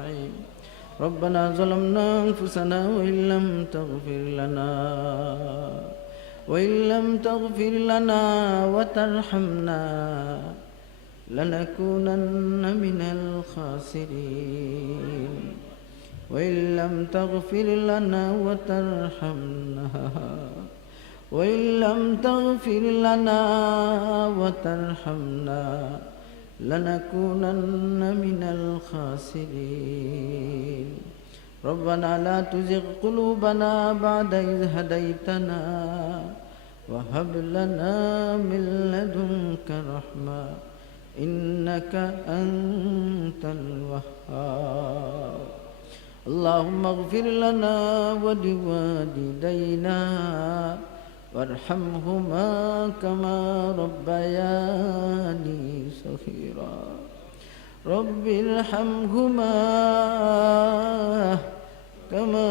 الرحيم ربنا ظلمنا أنفسنا وإن لم تغفر لنا وإن لم تغفر لنا وترحمنا لنكونن من الخاسرين وإن لم تغفر لنا وترحمنا وإن لم تغفر لنا وترحمنا لنكونن من الخاسرين. ربنا لا تزغ قلوبنا بعد إذ هديتنا وهب لنا من لدنك رحمة. إنك أنت الوهاب. اللهم اغفر لنا ولوالدينا وارحمهما كما ربياني. رب ارحمهما كما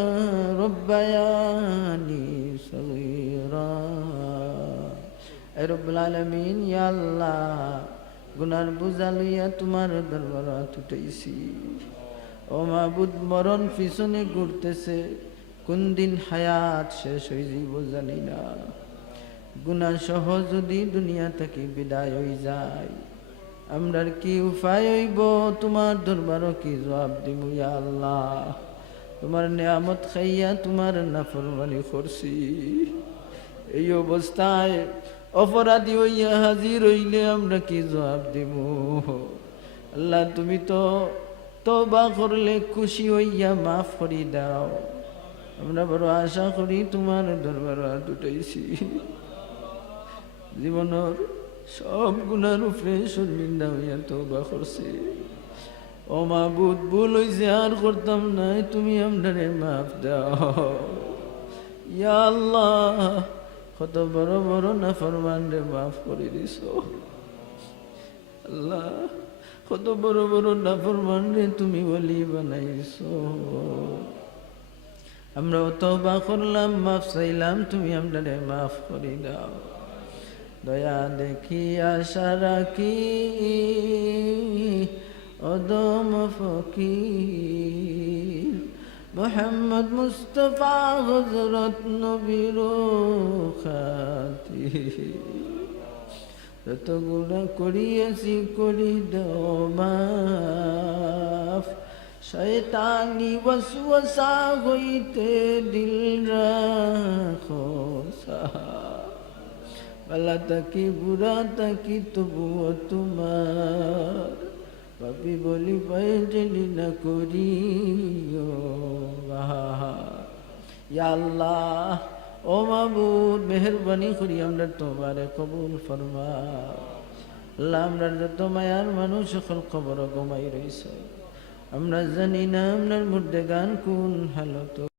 ربياني صغيرا এ রব্বুল আলামিন ইয়া আল্লাহ গুনার বোঝা লইয়া তোমার দরবার উঠেছি ও মাবুদ মরণ পিছনে ঘুরতেছে কোন দিন হায়াত শেষ হয়ে যাইব জানি না গুণা সহ যদি দুনিয়া থেকে বিদায় হয়ে যায় আমরার কি উপায় হইব? তোমার দরবারও কি জবাব দিব ইয়া আল্লাহ? তোমার নিয়ামত খাইয়া তোমার নাফরমানি করছি। এই অবস্থায় অপরাধী হইয়া হাজির হইলে আমরা কি জবাব দিব? আল্লাহ, তুমি তো তবা করলে খুশি হইয়া মাফ করি দাও। আমরা বড় আশা করি তোমার দরবার দুটাইছি জীবনের সব গুণার উপরে শর্মিন্দা হইয়া তবা করছে। ও মা বুধ ভুল হইছে, আর করতাম নাই, তুমি আমরারে মাফ দাও। ইয়া আল্লাহ, কত বড় বড় না ফরমান রে মাফ করে দিস আল্লাহ, কত বড় বড় না ফরমান রে তুমি বলি বানাইছো। আমরা তবা করলাম, মাফ চাইলাম, তুমি আমাদের মাফ করে দাও। দয়া দেখি আশা রাখি অদম ফকির। মোহাম্মদ মুস্তফা হজরত নবীর খাতি যত গুণা করিয়াছি করি দাও মাফ। শয়তানি ওয়াসওয়াসা হইতে দিল রাখো ভালা তাকি বুড়া তাকি তবুও তোমার পাপি বলি পায়ে জেলি না ইয়া আল্লাহ ও মাবুদ মেহরবানি করি আমরা তোমারে কবুল ফরমা আল্লাহ আমরা যত মায়ার মানুষ সকল খবর গমাই রইছ আমরা জানি না আপনার মধ্যে গান কোন হালত